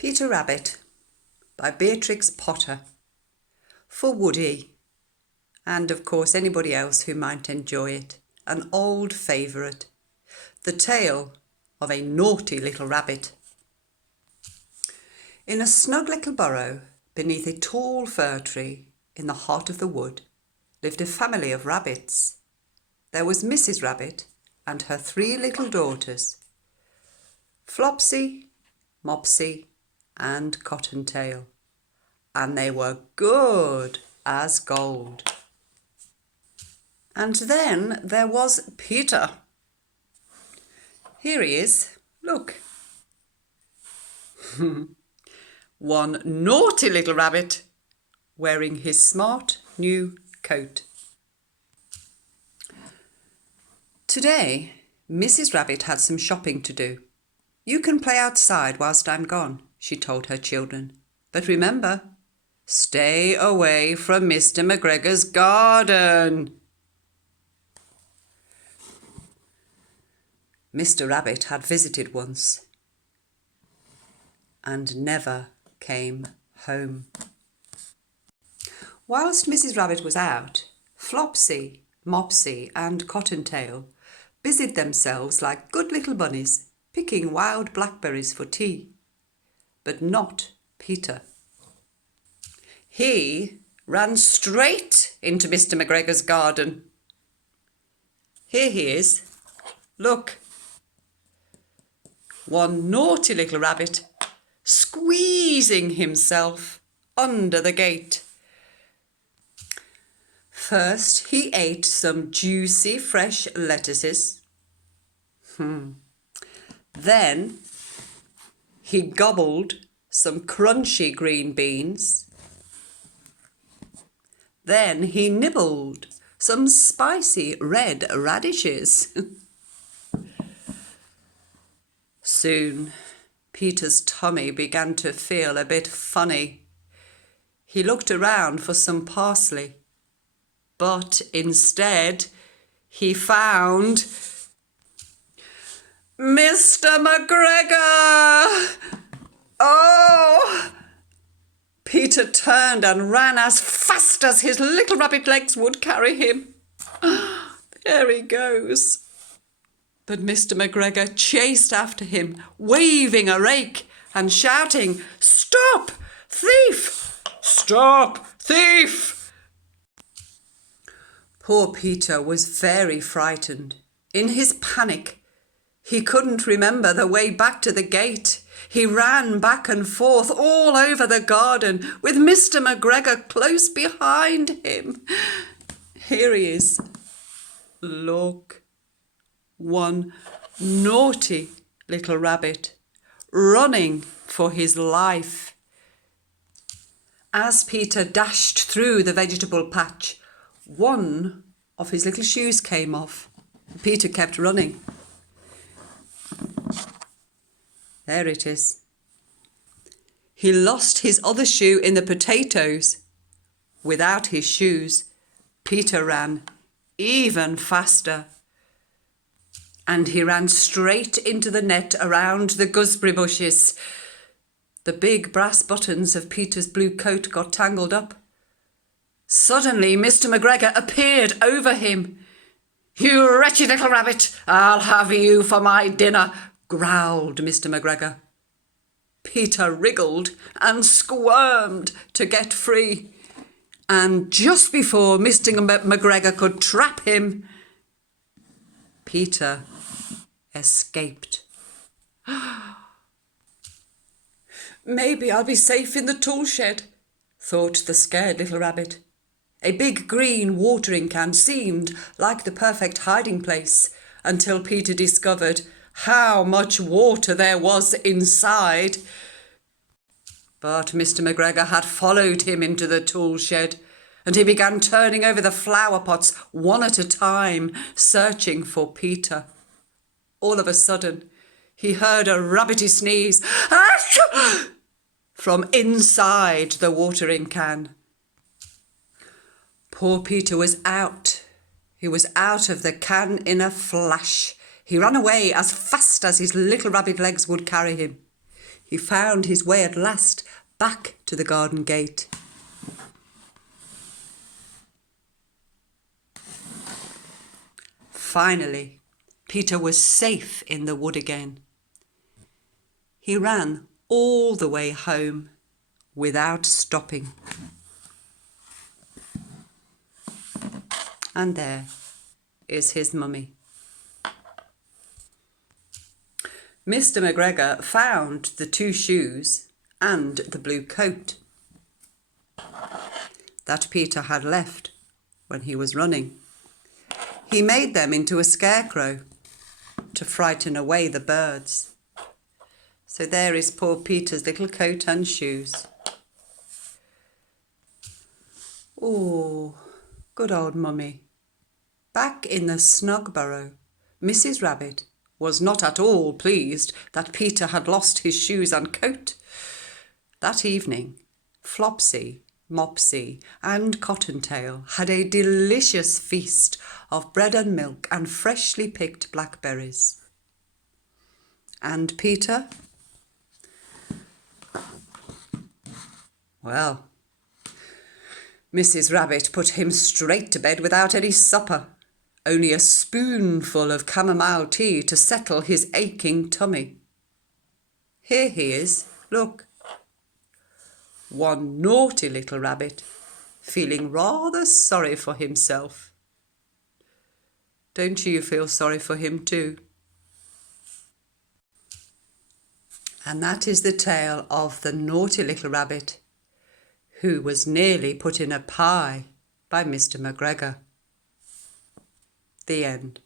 Peter Rabbit by Beatrix Potter, for Woody and of course anybody else who might enjoy it. An old favourite, the tale of a naughty little rabbit. In a snug little burrow beneath a tall fir tree in the heart of the wood lived a family of rabbits. There was Mrs. Rabbit and her 3 little daughters, Flopsy, Mopsy and Cottontail, and they were good as gold. And then there was Peter. Here he is, look. One naughty little rabbit wearing his smart new coat. Today, Mrs. Rabbit had some shopping to do. You can play outside whilst I'm gone, she told her children. But remember, stay away from Mr. McGregor's garden. Mr. Rabbit had visited once and never came home. Whilst Mrs. Rabbit was out, Flopsy, Mopsy and Cottontail busied themselves like good little bunnies, picking wild blackberries for tea. But not Peter. He ran straight into Mr. McGregor's garden. Here he is. Look. One naughty little rabbit squeezing himself under the gate. First, he ate some juicy fresh lettuces. Then, he gobbled some crunchy green beans. Then he nibbled some spicy red radishes. Soon, Peter's tummy began to feel a bit funny. He looked around for some parsley, but instead he found Mr. McGregor! Oh! Peter turned and ran as fast as his little rabbit legs would carry him. There he goes. But Mr. McGregor chased after him, waving a rake and shouting, "Stop, thief! Stop, thief!" Poor Peter was very frightened. In his panic, he couldn't remember the way back to the gate. He ran back and forth all over the garden with Mr. McGregor close behind him. Here he is. Look. One naughty little rabbit running for his life. As Peter dashed through the vegetable patch, one of his little shoes came off. Peter kept running. There it is. He lost his other shoe in the potatoes. Without his shoes, Peter ran even faster. And he ran straight into the net around the gooseberry bushes. The big brass buttons of Peter's blue coat got tangled up. Suddenly, Mr. McGregor appeared over him. "You wretched little rabbit, I'll have you for my dinner," growled Mr. McGregor. Peter wriggled and squirmed to get free. And just before Mr. McGregor could trap him, Peter escaped. "Maybe I'll be safe in the tool shed," thought the scared little rabbit. A big green watering can seemed like the perfect hiding place until Peter discovered how much water there was inside. But Mr. McGregor had followed him into the tool shed, and he began turning over the flower pots one at a time, searching for Peter. All of a sudden, he heard a rabbity sneeze from inside the watering can. Poor Peter was out. He was out of the can in a flash. He ran away as fast as his little rabbit legs would carry him. he found his way at last back to the garden gate. Finally, Peter was safe in the wood again. He ran all the way home without stopping. And there is his mummy. Mr. McGregor found the 2 shoes and the blue coat that Peter had left when he was running. He made them into a scarecrow to frighten away the birds. So there is poor Peter's little coat and shoes. Oh, good old mummy. Back in the snug burrow, Mrs. Rabbit was not at all pleased that Peter had lost his shoes and coat. That evening, Flopsy, Mopsy and Cottontail had a delicious feast of bread and milk and freshly picked blackberries. And Peter? Well, Mrs. Rabbit put him straight to bed without any supper, only a spoonful of chamomile tea to settle his aching tummy. Here he is, look. One naughty little rabbit, feeling rather sorry for himself. Don't you feel sorry for him too? And that is the tale of the naughty little rabbit who was nearly put in a pie by Mr. McGregor. The end.